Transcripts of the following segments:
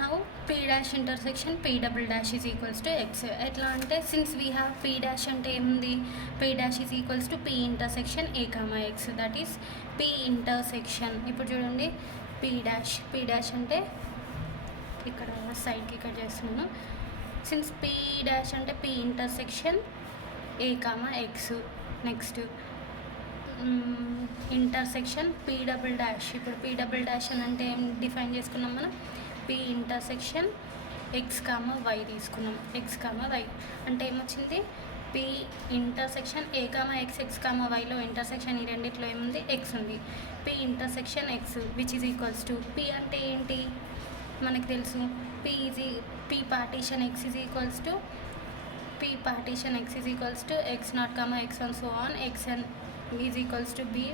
Now p dash intersection p double dash is equals to X. ఎట్లా అంటే since we have p dash అంటే ఏముంది, p dash is equals to p intersection a comma X, that is p intersection. ఇప్పుడు చూడండి p dash అంటే ఇక్కడ సైడ్కి ఇక్కడ చేస్తున్నాను. సిన్స్ p డాష్ అంటే p intersection a comma X. Next intersection p double dash. ఇప్పుడు p డబుల్ డాష్ అని అంటే ఏం డిఫైన్ చేసుకున్నాం మనం, p intersection X comma y తీసుకున్నాం. ఎక్స్ కామా వై అంటే ఏమొచ్చింది, p intersection A comma x, x comma వైలో ఇంటర్సెక్షన్ ఈ రెండిట్లో ఏముంది, ఎక్స్ ఉంది. p intersection x which is equals to, p అంటే ఏంటి మనకు తెలుసు, p partition x is equals to p partition x is equals to x naught comma x one so on xn is equals to b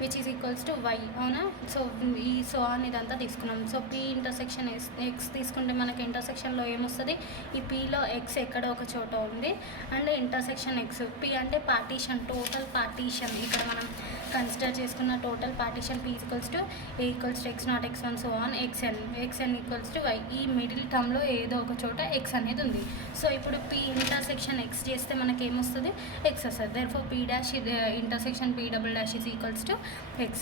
which is equals to y. అవునా? So ఈ so on ఇదంతా తీసుకున్నాం. So p intersection X తీసుకుంటే మనకి ఇంటర్సెక్షన్లో ఏమొస్తుంది, ఈ pలో X ఎక్కడో ఒక చోట ఉంది అండ్ ఇంటర్సెక్షన్ ఎక్స్. p అంటే పార్టీషన్, టోటల్ పార్టీషన్. ఇక్కడ మనం కన్సిడర్ చేసుకున్న total partition p equals to a equals to x not x one so on xn equals to y. ఈ మిడిల్ టర్మ్లో ఏదో ఒక చోట x అనేది ఉంది. సో ఇప్పుడు p ఇంటర్సెక్షన్ x చేస్తే మనకి ఏమొస్తుంది, x వస్తుంది. Therefore p dash intersection p double dash is equals to x.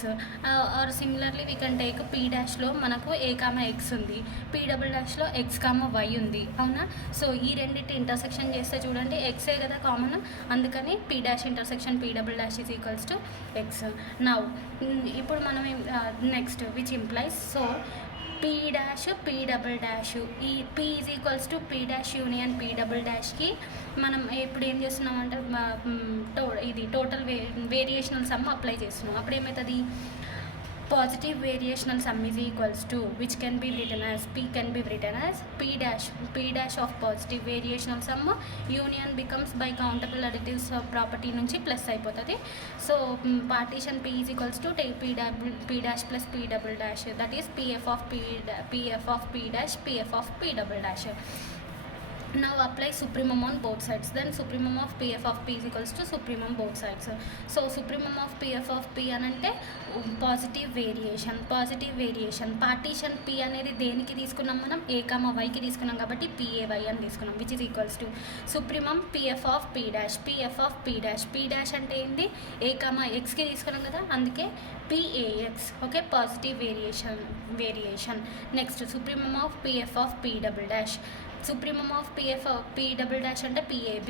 Or similarly we can take p డాష్లో మనకు a కామా x ఉంది, p డబుల్ డాష్లో x కామా y ఉంది. అవునా? సో ఈ రెండింటి ఇంటర్సెక్షన్ చేస్తే చూడండి ఎక్సే కదా కామన్, అందుకని p dash intersection p double dash is equals to x. Now ఇప్పుడు మనం next which implies, so p dash p double dash, ఈ p is equals to p dash union p double డాష్కి మనం ఇప్పుడు ఏం చేస్తున్నామంటే ఇది టోటల్ వేరియేషనల్ సమ్ అప్లై చేస్తున్నాం. అప్పుడు ఏమవుతుంది, positive variational sum is equals to which can be written as p can be written as p dash of positive variational sum union becomes by countable additives property నుంచి plus అయిపోతుంది. So partition p is equals to take p dash plus p double dash, that is pf of p dash pf of p double dash. Now apply supremum on both sides, then supremum of pf of p is equals to supremum both sides. So supremum of pf of p అంటే positive variation. Partition p అనేది దేనికి తీసుకున్నాం మనం, a comma వైకి తీసుకున్నాం కాబట్టి PAY అని తీసుకున్నాం, which is equals to supremum pf of p dash. p dash అంటే ఏంటి, a కామా ఎక్స్కి తీసుకున్నాం కదా, అందుకే PAX. Okay, positive variation. Next supremum of pf of p double dash. Supremum of p double dash అంటే PAB.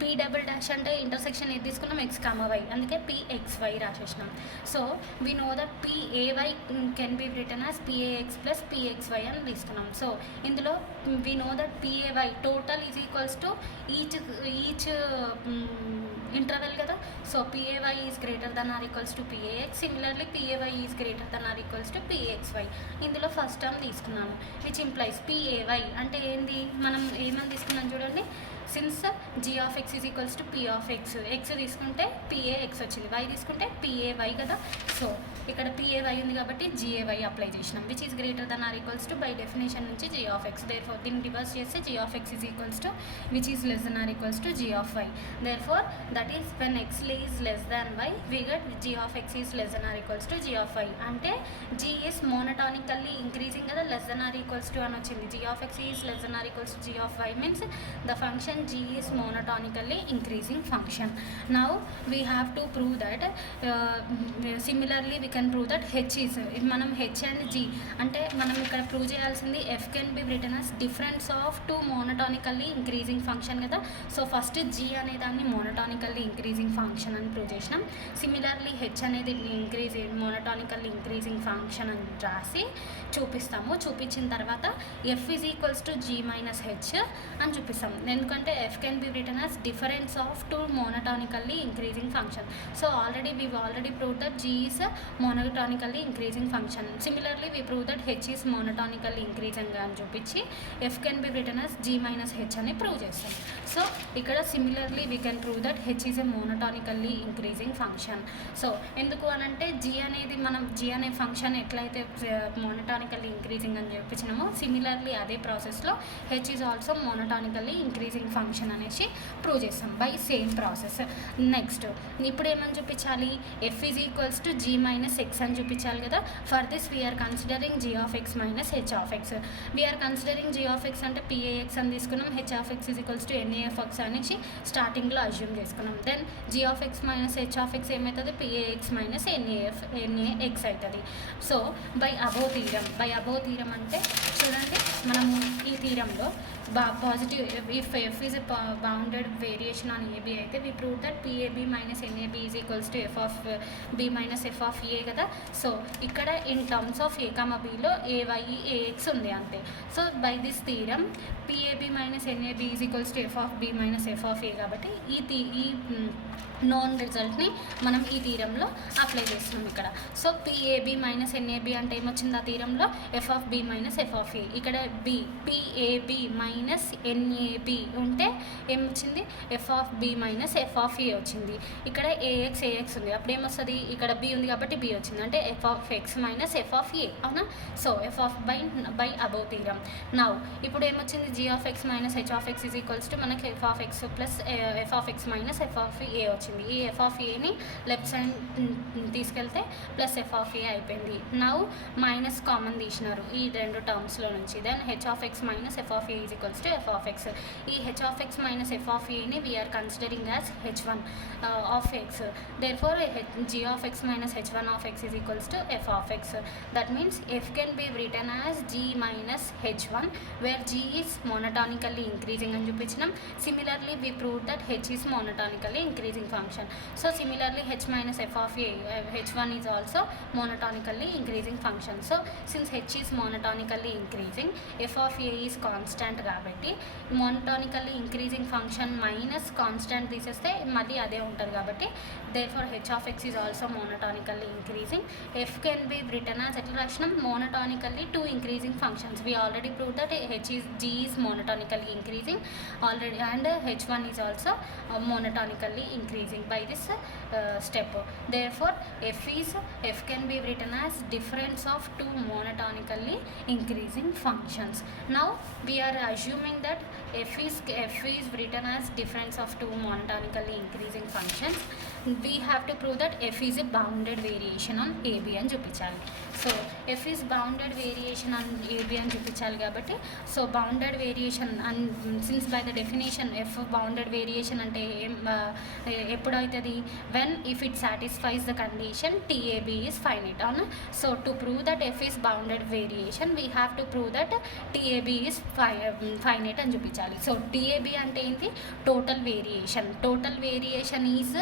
p double dash అంటే intersection ఏది తీసుకున్నాం, ఎక్స్ కామా వై, అందుకే PXY రాసేసినాం. So we know that PAY can be written as PAX plus PXY అని తీసుకున్నాం. So ఇందులో we know that PAY total is equals to each interval కదా. So PAY is greater than or equals to PAX. Similarly PAY is greater than or equals to PXY. ఇందులో first term తీసుకున్నాను which implies PAY అంటే ఏంది, మనం ఏమని తీసుకున్నాం చూడండి, since g of x is equals to p of x, x తీసుకుంటే PAX వచ్చింది, y తీసుకుంటే PAY కదా. సో ఇక్కడ PAY ఉంది కాబట్టి GAY అప్లై చేసినాం, which is greater than or equals to by definition నుంచి g ఆఫ్ x. దేర్ఫోర్ దీన్ని రివర్స్ చేస్తే g of x is equals to which is less than or equals to g of y. Therefore that is when x is less than y we get g of x is less than or equals to g of y. అంటే g is monotonically increasing కదా, less than or equals to అని వచ్చింది. g of x is less than or equals to g of y means the function g is monotonically increasing function. Now we have to prove that similarly we can prove that h is, మనం h and g అంటే మనం ఇక్కడ prove చేయాల్సింది f can be written as difference of two monotonically increasing function కదా. So first g అనే దాన్ని monotonically increasing function అని prove చేసినాం. సిమిలర్లీ h అనేది monotonically increasing function అని రాసి చూపిస్తాము. చూపించిన తర్వాత f is equals to g minus h అని చూపిస్తాం, ఎందుకంటే f can be written as difference of two monotonically increasing function. So we've already proved that g is a monotonically increasing function. Similarly we prove that h is monotonically increasing అని చూపించి f can be written as g minus h అని prove చేస్తాం. So ఇక్కడ similarly we can prove that h is a monotonically increasing function. So ఎందుకు అనంటే g అనేది మనం g అనే ఫంక్షన్ ఎట్లయితే మోనోటానికల్లీ ఇంక్రీజింగ్ అని చెప్పించినామో సిమిలర్లీ అదే ప్రాసెస్లో h is also monotonically increasing function అనేసి ప్రూవ్ చేస్తాం బై సేమ్ ప్రాసెస్. నెక్స్ట్ ఇప్పుడు ఏమని చూపించాలి, f is equals to g minus minus x అని చూపించాలి కదా. For this we are considering g of x minus h of x. We are considering g of x అంటే PAX అని తీసుకున్నాం, h of x is equals to NAFX అనేసి స్టార్టింగ్లో assume చేసుకున్నాం. Then g of x minus h of X ఏమవుతుంది, పిఏఎక్స్ minus ఎన్ఏఎక్స్ అవుతుంది. So by above theorem అంటే చూడండి, మనము ఈ థీరంలో positive if f is a bounded variation on AB అయితే we prove that PAB minus NAB is equals to f of b minus f of a కదా. So ఇక్కడ in terms of a comma బీలో AY AX ఉంది అంతే. So by this theorem PAB minus NAB is equals to f of b minus f of a కాబట్టి ఈ known రిజల్ట్ని మనం ఈ థీరంలో apply చేస్తున్నాం ఇక్కడ. సో పిఏబి మైనస్ ఎన్ఏబి అంటే ఏమొచ్చింది ఆ థీరంలో, f of b minus f of a. ఇక్కడ పిఏబి మైనస్ ఎన్ఏబి ఉంటే ఏమొచ్చింది, f of b minus f of a వచ్చింది. ఇక్కడ ఏఎక్స్ ఉంది, అప్పుడు ఏమొస్తుంది, ఇక్కడ బి ఉంది కాబట్టి బి వచ్చింది, అంటే f of x minus f of a అవునా. So f of by above theorem. Now ఇప్పుడు ఏమొచ్చింది, g of x minus h of x is equals to మనకి f of x plus f of x minus f of a వచ్చింది. ఈ f of ఏని left side తీసుకెళ్తే plus f of a అయిపోయింది. Now minus common తీసినారు ఈ రెండు టర్మ్స్లో నుంచి. Then h of x minus f of a is equals to f of x. ఈ h of x minus f of ఏని we are considering as h one of x. Therefore g of x minus h one of x is equals to f of x. That means f can be written as g minus h one where g is monotonically increasing అని చూపించినాం. Similarly we prove that h is monotonically increasing function. So similarly h minus f of a, h1 is also monotonically increasing function. So since h is monotonically increasing, f of a is constant కాబట్టి monotonically increasing function minus constant తీసేస్తే మళ్ళీ అదే ఉంటుంది కాబట్టి therefore h of x is also monotonically increasing. f can be written as ఎట్లా రాసినాం, monotonically two increasing functions. We already proved that g is monotonically increasing already and h1 is also monotonically increasing by this step. Therefore f can be written as difference of two monotonically increasing functions. Now we are assuming that f is written as difference of two monotonically increasing functions. We have to prove that f is a bounded variation on AB అని చూపించాలి. So f is bounded variation on AB అని చూపించాలి కాబట్టి so bounded variation and since by the definition f bounded variation అంటే ఎప్పుడవుతుంది, when if it satisfies the condition TAB is finite అవునా. So to prove that f is bounded variation we have to prove that TAB is finite అని చూపించాలి. So TAB అంటే ఏంటి, total variation is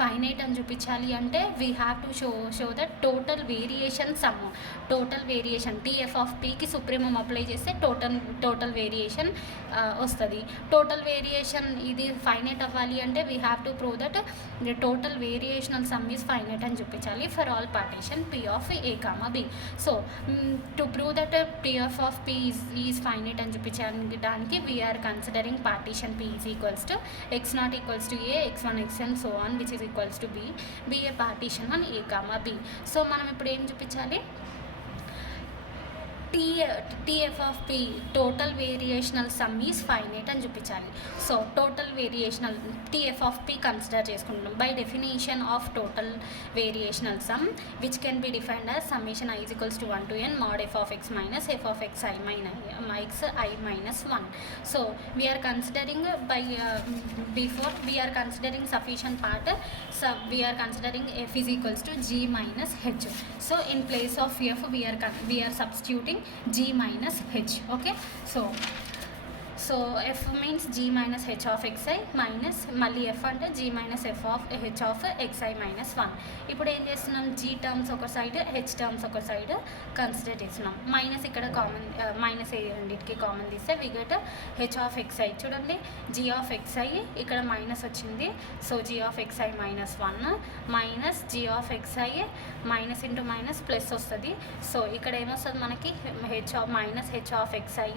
finite అని చూపించాలి అంటే we have to show that total variation sum, total variation TF of పీకి supremum apply చేస్తే total variation వస్తుంది. టోటల్ వేరియేషన్ ఇది ఫైనైట్ అవ్వాలి అంటే we have to prove that the total variational sum is finite అని చూపించాలి for all partition P of a comma b. So to prove that TF of P is finite అని చూపించడానికి we are considering partition P is equals to x not equals to a, x1 xn so on which is equals to b a partition on a comma b. So మనం ఇప్పుడు ఏం చూపించాలి, TF of P total variational sum is finite అని చూపించాలి. So total variational TF of P consider చేసుకుంటున్నాం by definition of total variational sum which can be defined as summation i is equals to 1 to n mod f of x minus f of xi minus 1. So we are considering by before we are considering sufficient part, we are considering f is equals to g minus h. So in place of f we are substituting g minus h. Okay, so f means g minus h of xi minus మళ్ళీ f అంటే g minus f of h of xi minus 1. ఇప్పుడు ఏం చేస్తున్నాం, g terms ఒక side h terms ఒక side consider చేస్తున్నాం. Minus ఇక్కడ common, minus రెండింటికి కామన్ తీస్తే we get h of xi. చూడండి g of xi ఇక్కడ మైనస్ వచ్చింది, so g of xi minus 1 minus g of xi minus into minus plus వస్తుంది. So ఇక్కడ ఏమొస్తుంది మనకి h of xi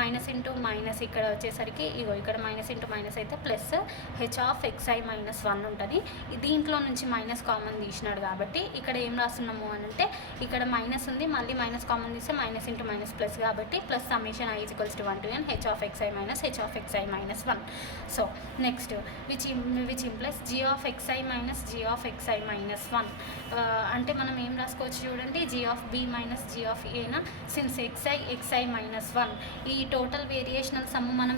minus into minus ఇక్కడ వచ్చేసరికి ఇగో ఇక్కడ మైనస్ ఇంటూ మైనస్ అయితే plus h of x i minus 1 ఉంటుంది. దీంట్లో నుంచి మైనస్ కామన్ తీసినాడు కాబట్టి ఇక్కడ ఏం రాస్తున్నాము అని అంటే ఇక్కడ మైనస్ ఉంది, మళ్ళీ మైనస్ కామన్ తీస్తే మైనస్ ఇంటూ మైనస్ ప్లస్ కాబట్టి plus summation i equals to 1 to n h of x i minus h of x i minus 1. So next which implies g of x i minus g of x i minus 1. అంటే మనం ఏం రాసుకోవచ్చు చూడండి, g of b minus g of ఏనా, since x i minus 1. ఈ total variational sum మనం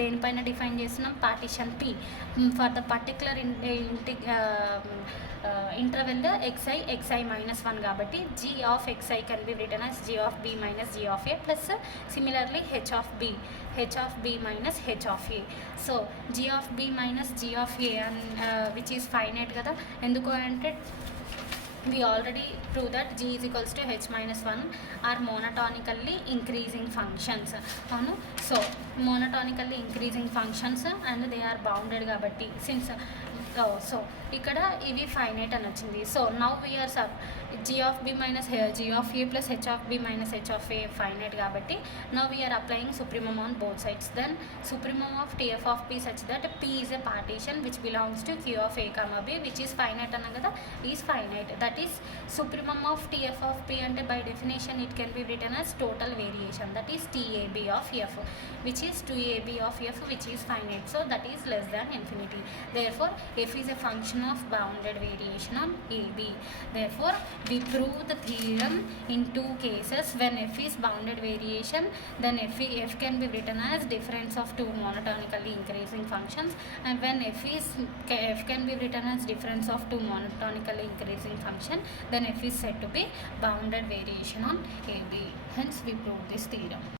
దేనిపైన define చేస్తున్నాం, partition p for the particular interval x i minus 1 కాబట్టి g of x i can be written as g of b minus g of a plus similarly h of b minus h of a. So g of b minus g of a which is finite కదా, ఎందుకు అంటే we already proved that g is equals to h minus 1 are monotonically increasing functions. So monotonically increasing functions and they are bounded kabatti since so ఇక్కడ ఇవి finite అని వచ్చింది. So now we are g of b minus g of a plus h of b minus h of a finite కాబట్టి now we are applying supremum on both sides. Then supremum of TF of P such that P is a partition which belongs to Q of a comma b which is finite అన్నా కదా, is finite. That is supremum of TF of P అంటే by definition it can be written as total variation, that is TAB of f which is 2ab of f which is finite, so that is less than infinity. Therefore f is a function of bounded variation on ab. Therefore we prove the theorem in two cases. When f is bounded variation, then f can be written as difference of two monotonically increasing functions, and when f can be written as difference of two monotonically increasing function, then f is said to be bounded variation on ab. Hence we prove this theorem.